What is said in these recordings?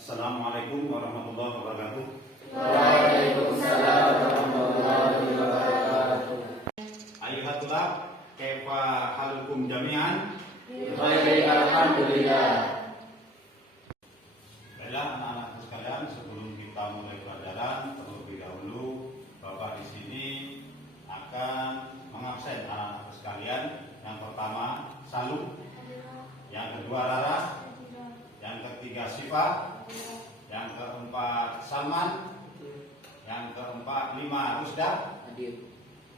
Assalamualaikum warahmatullahi wabarakatuh. Waalaikumsalam warahmatullahi wabarakatuh. Ayuhatullah, kaifa halukum jami'an? Baik, alhamdulillah. Baiklah anak-anakku sekalian, sebelum kita mulai pelajaran, terlebih dahulu Bapak di sini akan mengabsen anak-anakku sekalian. Yang pertama, Salu. Yang kedua, Rara. Yang ketiga, Siva. Yang keempat, Salman. Yang keempat, 5, Rusda.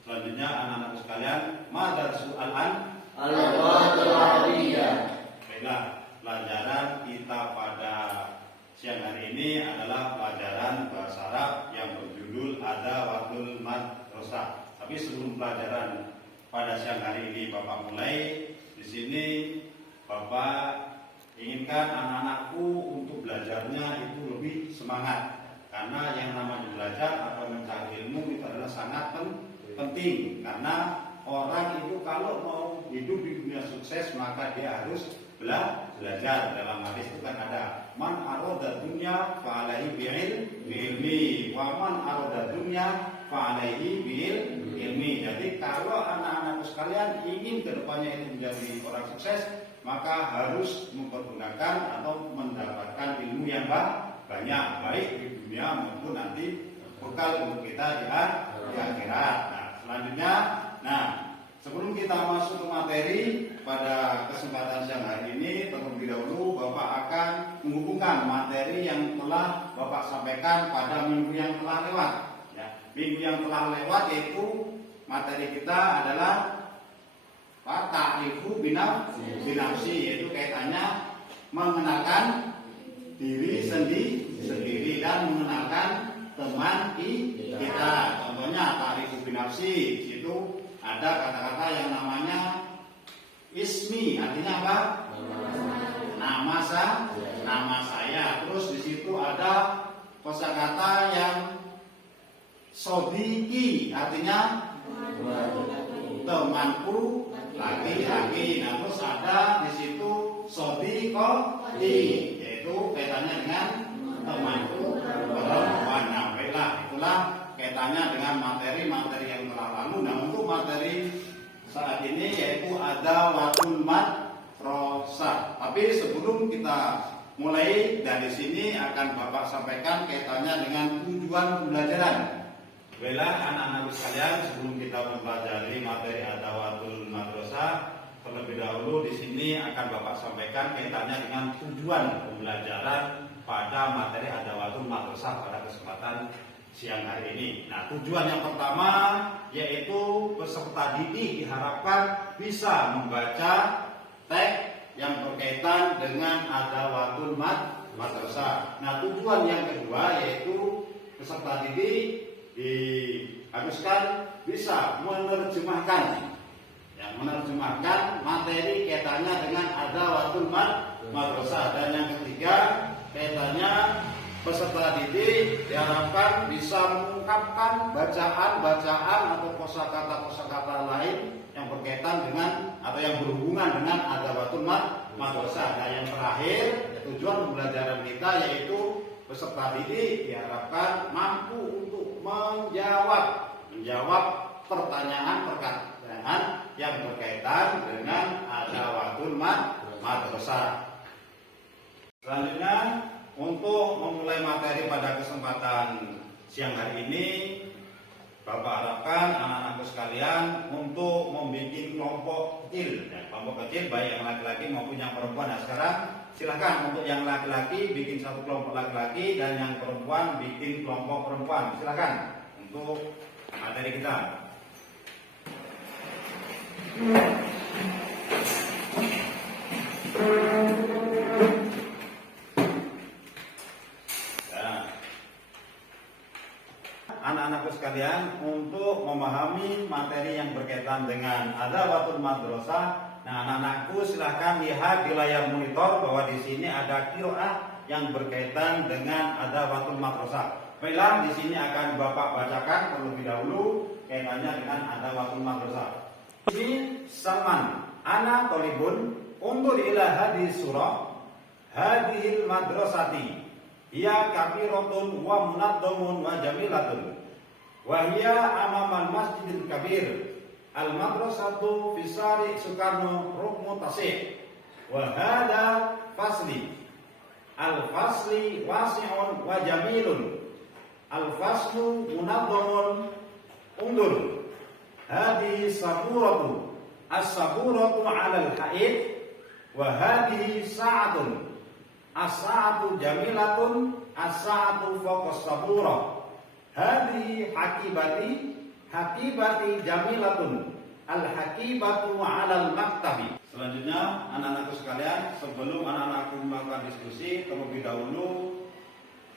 Selanjutnya anak-anakku sekalian, Madarsul Al-An. Al-Lughatul Arabiyyah. Baiklah, pelajaran kita pada siang hari ini adalah pelajaran bahasa Arab yang berjudul Adawatul Madrasah. Tapi sebelum pelajaran pada siang hari ini Bapak mulai, di sini Bapak inginkan anak-anakku untuk belajarnya itu lebih semangat. Karena yang namanya belajar atau mencari ilmu itu adalah sangat penting. Karena orang itu kalau mau hidup di dunia sukses maka dia harus belajar. Dalam hadis itu kan ada man arada dunya fa alaihi bi'ilmi wa man arada dunya fa alaihi bil ilmi. Jadi kalau anak-anakku sekalian ingin kedepannya itu menjadi orang sukses, maka harus mempergunakan atau mendapatkan ilmu yang banyak, baik di dunia maupun nanti bekal untuk kita di akhirat. Nah, selanjutnya, sebelum kita masuk ke materi pada kesempatan siang hari ini, terlebih dahulu Bapak akan menghubungkan materi yang telah Bapak sampaikan pada minggu yang telah lewat. Ya, minggu yang telah lewat yaitu materi kita adalah ta'rifu binafsi, yaitu kaitannya mengenalkan diri sendiri dan mengenalkan teman kita. Contohnya ta'rifu binafsi itu ada kata-kata yang namanya ismi, artinya apa? Nama saya. Terus di situ ada kosakata yang sodiki, artinya temanku laki-laki. Nah, terus ada di situ sodikoti, yaitu kaitannya dengan temanku perempuan. Nah, baiklah, itulah kaitannya dengan materi-materi yang telah lalu. Nah, untuk materi saat ini yaitu Adawatul Madrasah. Tapi sebelum kita mulai dari sini akan Bapak sampaikan kaitannya dengan tujuan pembelajaran. Baiklah anak-anak sekalian, sebelum kita mempelajari materi Adawatul Madrasah, terlebih dahulu di sini akan Bapak sampaikan kaitannya dengan tujuan pembelajaran pada materi Adawatul Madrasah pada kesempatan siang hari ini. Nah, tujuan yang pertama yaitu peserta didik diharapkan bisa membaca teks yang berkaitan dengan Adawatul Madrasah. Nah, tujuan yang kedua yaitu peserta didik diharuskan bisa menerjemahkan materi kaitannya dengan Adawatul Madrasah. Dan yang ketiga kaitannya peserta didik diharapkan bisa mengungkapkan bacaan-bacaan atau kosakata lain yang berkaitan dengan atau yang berhubungan dengan Adawatul Madrasah. Dan yang terakhir, tujuan pembelajaran kita yaitu peserta didik diharapkan mampu untuk menjawab pertanyaan yang berkaitan dengan Adawatul Madrasah. Selanjutnya, untuk memulai materi pada kesempatan siang hari ini, Bapak harapkan anak-anakku sekalian untuk membuat kelompok kecil. Kelompok kecil baik yang laki-laki maupun yang perempuan. Nah, sekarang silakan untuk yang laki-laki bikin satu kelompok laki-laki dan yang perempuan bikin kelompok perempuan. Silakan untuk materi kita. Anak-anakku sekalian, untuk memahami materi yang berkaitan dengan Adawatul Madrasah, nah anak-anakku silahkan lihat di layar monitor bahwa di sini ada qiraah yang berkaitan dengan Adawatul Madrasah. Baiklah, di sini akan Bapak bacakan terlebih dahulu kaitannya dengan Adawatul Madrasah. Ini Salman, ana thalibun undur ila hadis surah hadhil madrasati Hiya kabiratun wa munaddamun wa jamilatun. Wa hiya amamal masjidil kabir. Al madrasatu fi Syari' Soekarno Rukmu Tasih. Wa hadha fasli. Al fasli wasi'un wa jamilun. Al faslu munaddamun undur. Hadhihi saburatu. As-saburatu 'ala al-ha'id wa hadhihi sa'atun. As-sa'atu jamilatun, as-sa'atu fawqa sabura. Hadhihi hakibati jamilatun. Al-hakibatu 'ala al-maktabi. Selanjutnya, anak-anakku sekalian, sebelum anak-anakku melakukan diskusi, terlebih dahulu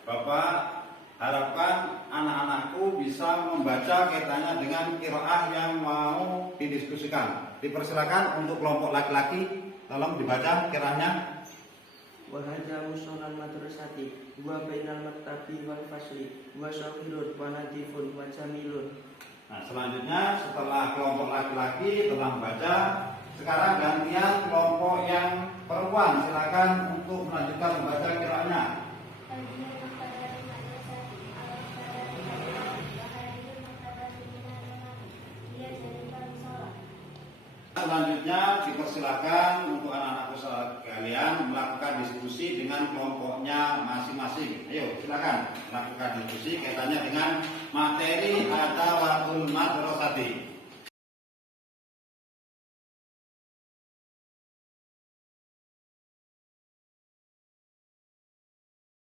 Bapak harapkan anak-anakku bisa membaca kaitannya dengan qiraah yang mau didiskusikan. Dipersilakan untuk kelompok laki-laki, tolong dibaca qiraahnya. Wa hadza musalal madrasati wa bainal maktabi wal fasli wa syahirun wa nadifun wa jamilun. Nah, selanjutnya setelah kelompok laki-laki telah membaca, sekarang gantian kelompok yang perempuan. Silakan untuk melanjutkan membaca qiraahnya. Selanjutnya dipersilakan untuk anak-anakku sekalian melakukan diskusi dengan kelompoknya masing-masing. Ayo silakan melakukan diskusi kaitannya dengan materi adawatul madrasati.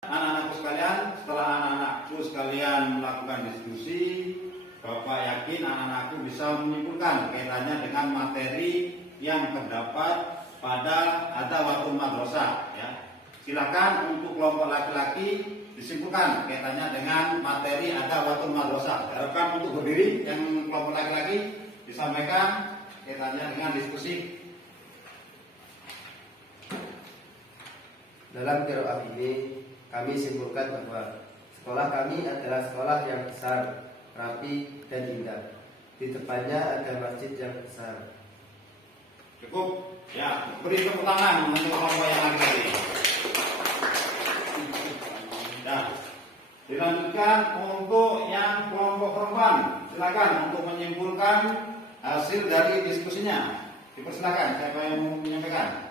Anak-anakku sekalian, setelah anak-anakku sekalian melakukan diskusi, Bapak yakin anak-anakku bisa menyimpulkan kaitannya dengan materi yang terdapat pada adawatul madrasah. Ya. Silakan untuk kelompok laki-laki disimpulkan kaitannya dengan materi adawatul madrasah. Harapkan untuk berdiri yang kelompok laki-laki disampaikan kaitannya dengan diskusi. Dalam qiraah ini kami simpulkan bahwa sekolah kami adalah sekolah yang besar, rapi dan indah. Di depannya ada masjid yang besar. Cukup, ya. Beri tepuk tangan untuk kelompok yang laki-laki. Ya. Dilanjutkan untuk yang kelompok perempuan. Silakan untuk menyimpulkan hasil dari diskusinya. Dipersilakan. Siapa yang mau menyampaikan?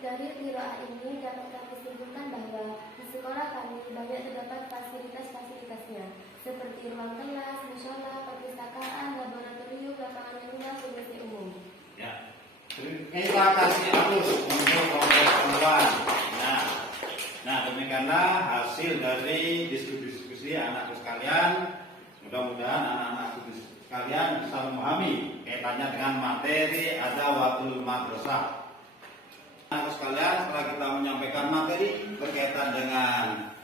Dari qiraah ini dapat kami simpulkan bahwa di sekolah kami banyak terdapat fasilitas-fasilitasnya seperti ruang kelas, mushola, perpustakaan, laboratorium, lapangan renang, WC umum. Ya. Kita kasih aplaus untuk kelompok perempuan. Nah, demikianlah hasil dari diskusi anakku sekalian. Mudah-mudahan anak-anakku sekalian bisa memahami kaitannya dengan materi adawatul madrasah. Anak sekalian, setelah kita menyampaikan materi berkaitan dengan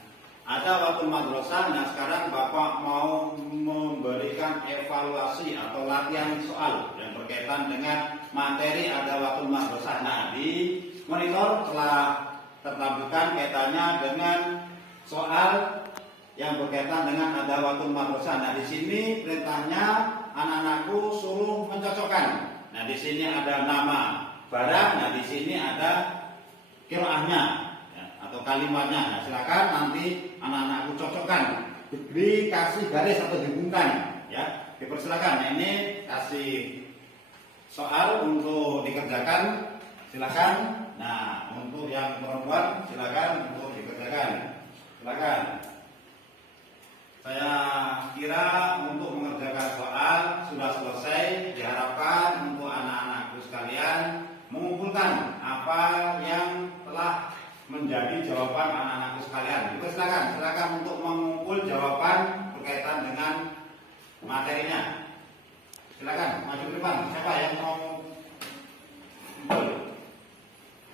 adawatul madrasah, nah sekarang Bapak mau memberikan evaluasi atau latihan soal yang berkaitan dengan materi adawatul madrasah. Nah, di monitor telah tertampilkan kaitannya dengan soal yang berkaitan dengan adawatul madrasah. Nah, di sini perintahnya anak-anakku suruh mencocokkan. Nah, di sini ada nama barang, nah di sini ada qiraahnya ya, atau kalimatnya. Nah, silakan nanti anak-anakku cocokkan, dikasih garis atau dihubungkan ya. Dipersilakan. Nah, ini kasih soal untuk dikerjakan. Silakan. Nah, untuk yang perempuan silakan untuk dikerjakan. Silakan. Saya kira untuk mengerjakan soal sudah selesai. Diharapkan untuk anak-anakku sekalian mengumpulkan apa yang telah menjadi jawaban anak-anakku sekalian. Silakan untuk mengumpul jawaban berkaitan dengan materinya. Silakan maju ke depan. Siapa yang mau kumpul?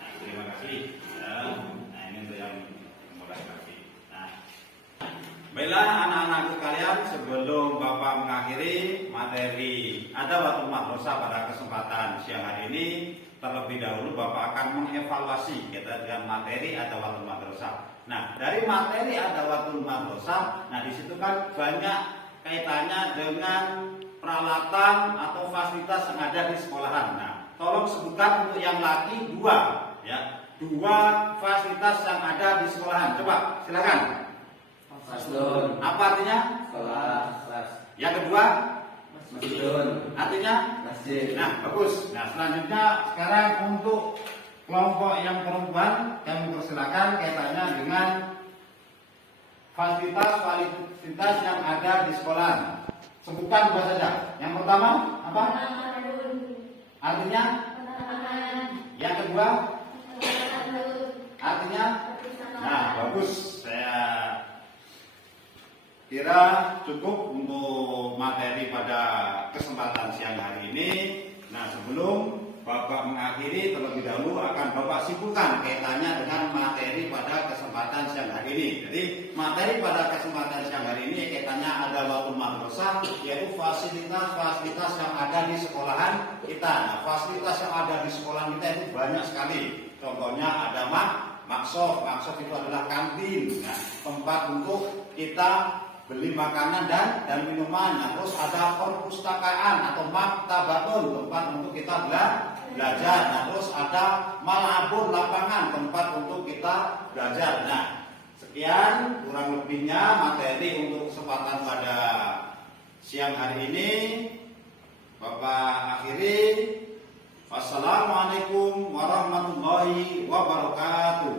Nah, terima kasih. Nah, ini untuk yang mulai lagi. Nah, baiklah anak-anakku sekalian, sebelum Bapak mengakhiri materi adawatul madrasah pada kesempatan siang hari ini, terlebih dahulu Bapak akan mengevaluasi kita dengan materi adawatul madrasah. Nah, dari materi adawatul madrasah, nah di situ kan banyak kaitannya dengan peralatan atau fasilitas yang ada di sekolahan. Nah, tolong sebutkan untuk yang laki dua, ya, dua fasilitas yang ada di sekolahan. Coba silakan. Faslun. Apa artinya? Sekolah. Kelas. Yang kedua Masjidun. artinya? Masjid. Nah, bagus. Nah, selanjutnya sekarang untuk kelompok yang perempuan kami persilakan kaitannya dengan fasilitas yang ada di sekolah. Sebutkan dua saja. Yang pertama apa? Artinya? Yang kedua artinya? Nah, bagus. Saya kira cukup untuk materi pada kesempatan siang hari ini. Nah, sebelum Bapak mengakhiri, terlebih dahulu akan Bapak simpulkan kaitannya dengan materi pada kesempatan siang hari ini. Jadi materi pada kesempatan siang hari ini kaitannya ada waktu madrasah, yaitu fasilitas-fasilitas yang ada di sekolahan kita. Nah, fasilitas yang ada di sekolahan kita itu banyak sekali. Contohnya ada maksof itu adalah kantin, nah, tempat untuk kita beli makanan dan minuman. Nah, terus ada perpustakaan atau maktabatun, tempat untuk kita belajar. Nah, terus ada malabun, lapangan, tempat untuk kita belajar. Nah, sekian kurang lebihnya materi untuk kesempatan pada siang hari ini. Bapak akhiri. Wassalamualaikum warahmatullahi wabarakatuh.